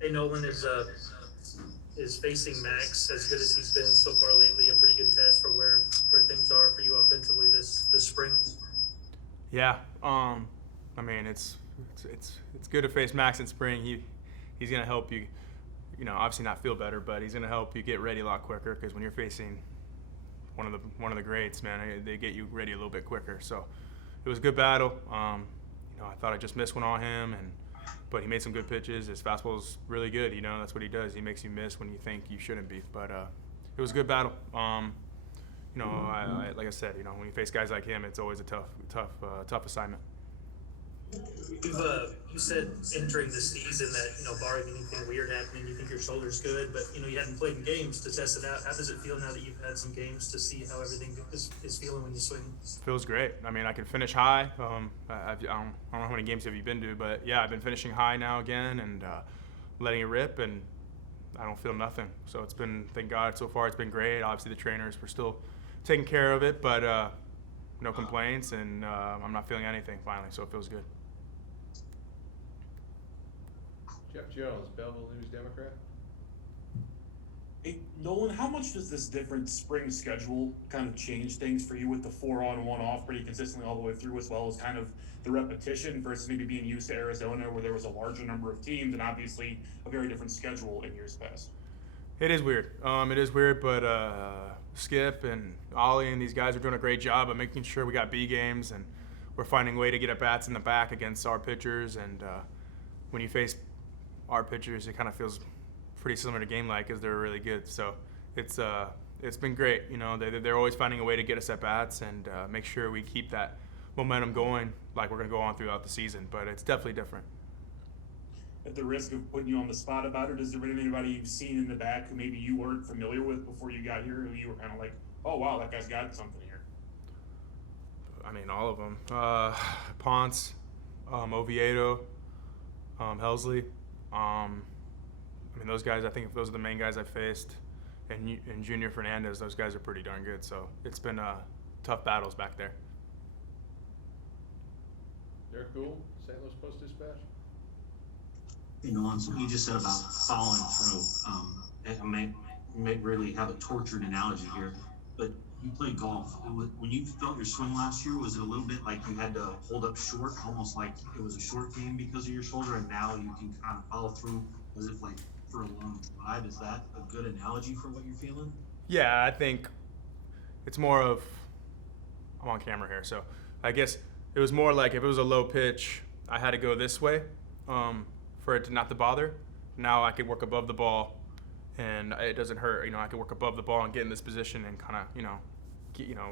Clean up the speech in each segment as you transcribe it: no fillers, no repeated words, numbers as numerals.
Hey, Nolan is facing Max as good as he's been so far lately. A pretty good test for where things are for you offensively this spring. Yeah. I mean, it's good to face Max in spring. He's gonna help you. Obviously not feel better, but he's gonna help you get ready a lot quicker. Because when you're facing one of the greats, man, they get you ready a little bit quicker. So it was a good battle. I thought I just missed one on him, but he made some good pitches. His fastball's really good. That's what he does. He makes you miss when you think you shouldn't be. But it was a good battle. Like I said, when you face guys like him, it's always a tough assignment. You said entering the season that barring anything weird happening, you think your shoulder's good, but you hadn't played in games to test it out. How does it feel now that you've had some games to see how everything is feeling when you swing? Feels great. I mean, I can finish high. I don't know how many games have you been to, but yeah, I've been finishing high now again and letting it rip, and I don't feel nothing. So thank God, so far it's been great. Obviously, the trainers were still taking care of it, but no complaints, and I'm not feeling anything finally, so it feels good. Jeff Jones, Belleville News Democrat. Hey, Nolan, how much does this different spring schedule kind of change things for you with the 4-on, 1-off pretty consistently all the way through, as well as kind of the repetition versus maybe being used to Arizona where there was a larger number of teams and obviously a very different schedule in years past? It is weird. But Skip and Ollie and these guys are doing a great job of making sure we got B games and we're finding a way to get at bats in the back against our pitchers. And when you face our pitchers, it kind of feels pretty similar to game like because they're really good. So it's been great. They're always finding a way to get us at bats and make sure we keep that momentum going like we're going to go on throughout the season. But it's definitely different. At the risk of putting you on the spot about it, is there been anybody you've seen in the back who maybe you weren't familiar with before you got here, who you were kind of like, oh wow, that guy's got something here? I mean, all of them. Ponce, Oviedo, Helsley. Those guys, I think those are the main guys I faced. And Junior Fernandez, those guys are pretty darn good. So it's been tough battles back there. Derek Gould, St. Louis Post-Dispatch. On something you just said about following through, I may really have a tortured analogy here, but you play golf. When you felt your swing last year, was it a little bit like you had to hold up short, almost like it was a short game because of your shoulder, and now you can kind of follow through as if like for a long drive? Is that a good analogy for what you're feeling? Yeah, I think it's more of, I'm on camera here, so I guess it was more like if it was a low pitch, I had to go this way. For it to not to bother. Now I could work above the ball, and it doesn't hurt. I could work above the ball and get in this position and kind of,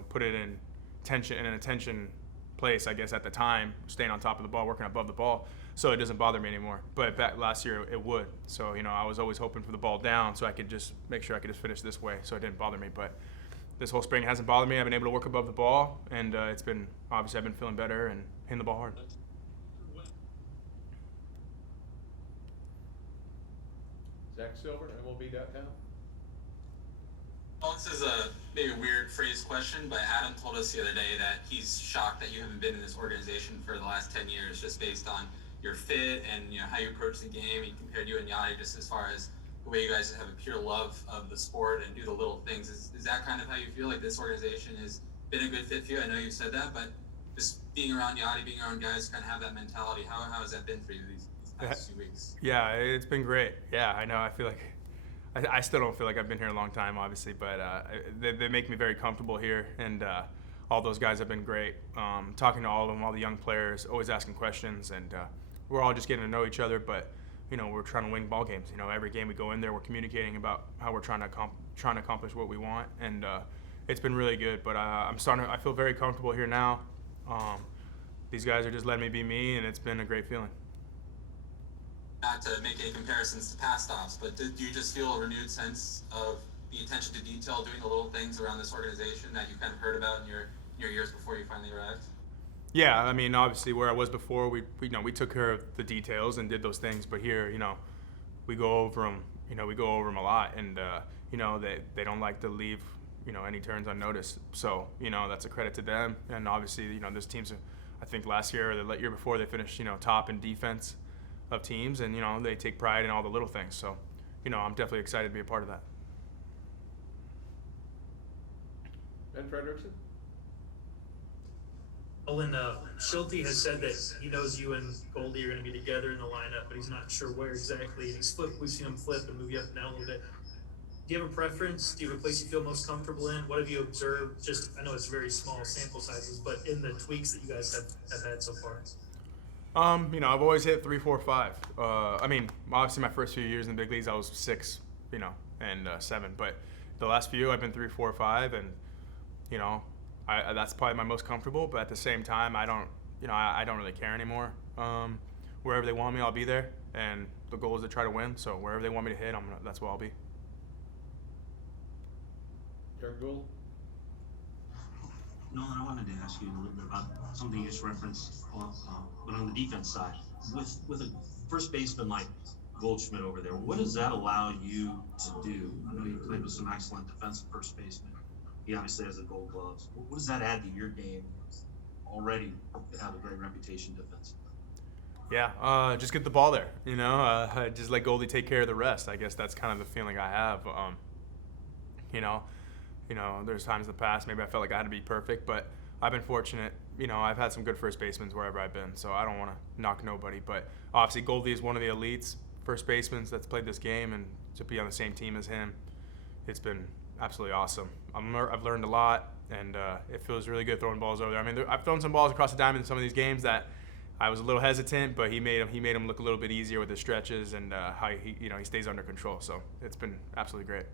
put it in an attention place. I guess at the time, staying on top of the ball, working above the ball, so it doesn't bother me anymore. But back last year it would. So I was always hoping for the ball down, so I could just make sure I could just finish this way, so it didn't bother me. But this whole spring hasn't bothered me. I've been able to work above the ball, and it's been obviously I've been feeling better and hitting the ball hard. Zach Silver, MLB.com. Well, this is a maybe a weird phrase question, but Adam told us the other day that he's shocked that you haven't been in this organization for the last 10 years, just based on your fit and how you approach the game. He compared you and Yachty just as far as the way you guys have a pure love of the sport and do the little things. Is that kind of how you feel like this organization has been a good fit for you? I know you've said that, but just being around Yachty, being around guys who kind of have that mentality, how has that been for you these past 2 weeks? Yeah, it's been great. Yeah, I know. I feel like I still don't feel like I've been here a long time, obviously, but they make me very comfortable here, and all those guys have been great. Talking to all of them, all the young players, always asking questions, and we're all just getting to know each other. But we're trying to win ball games. Every game we go in there, we're communicating about how we're trying to accomplish what we want, and it's been really good. But I feel very comfortable here now. These guys are just letting me be me, and it's been a great feeling. Not to make any comparisons to past stops, but do you just feel a renewed sense of the attention to detail, doing the little things around this organization that you kind of heard about in your years before you finally arrived? Yeah, I mean, obviously where I was before, we took care of the details and did those things, but here, we go over them. We go over them a lot, and they don't like to leave any turns unnoticed. So that's a credit to them, and obviously this team's, I think last year or the year before they finished top in defense. of teams, and they take pride in all the little things. So, I'm definitely excited to be a part of that. Ben Frederickson? Nolan, Schulte has said that he knows you and Goldie are going to be together in the lineup, but he's not sure where exactly. And we've seen him flip and move you up and down a little bit. Do you have a preference? Do you have a place you feel most comfortable in? What have you observed? I know it's very small sample sizes, but in the tweaks that you guys have had so far. I've always hit 3, 4, 5. Obviously my first few years in the big leagues, I was 6, and 7. But the last few, I've been 3, 4, 5, and that's probably my most comfortable. But at the same time, I don't really care anymore. Wherever they want me, I'll be there, and the goal is to try to win. So wherever they want me to hit, that's where I'll be. Derek Gould? Nolan, I wanted to ask you a little bit about something you just referenced, but on the defense side, with a first baseman like Goldschmidt over there, what does that allow you to do? I know you played with some excellent defensive first basemen. He obviously has the Gold Gloves. What does that add to your game? Already have a great reputation defensively. Yeah, just get the ball there. Just let Goldie take care of the rest. I guess that's kind of the feeling I have. There's times in the past maybe I felt like I had to be perfect, but I've been fortunate. I've had some good first basemen wherever I've been, so I don't want to knock nobody. But obviously Goldie is one of the elites first basemen that's played this game, and to be on the same team as him, it's been absolutely awesome. I've learned a lot, and it feels really good throwing balls over there. I've thrown some balls across the diamond in some of these games that I was a little hesitant, but he made them look a little bit easier with his stretches and how he stays under control. So it's been absolutely great.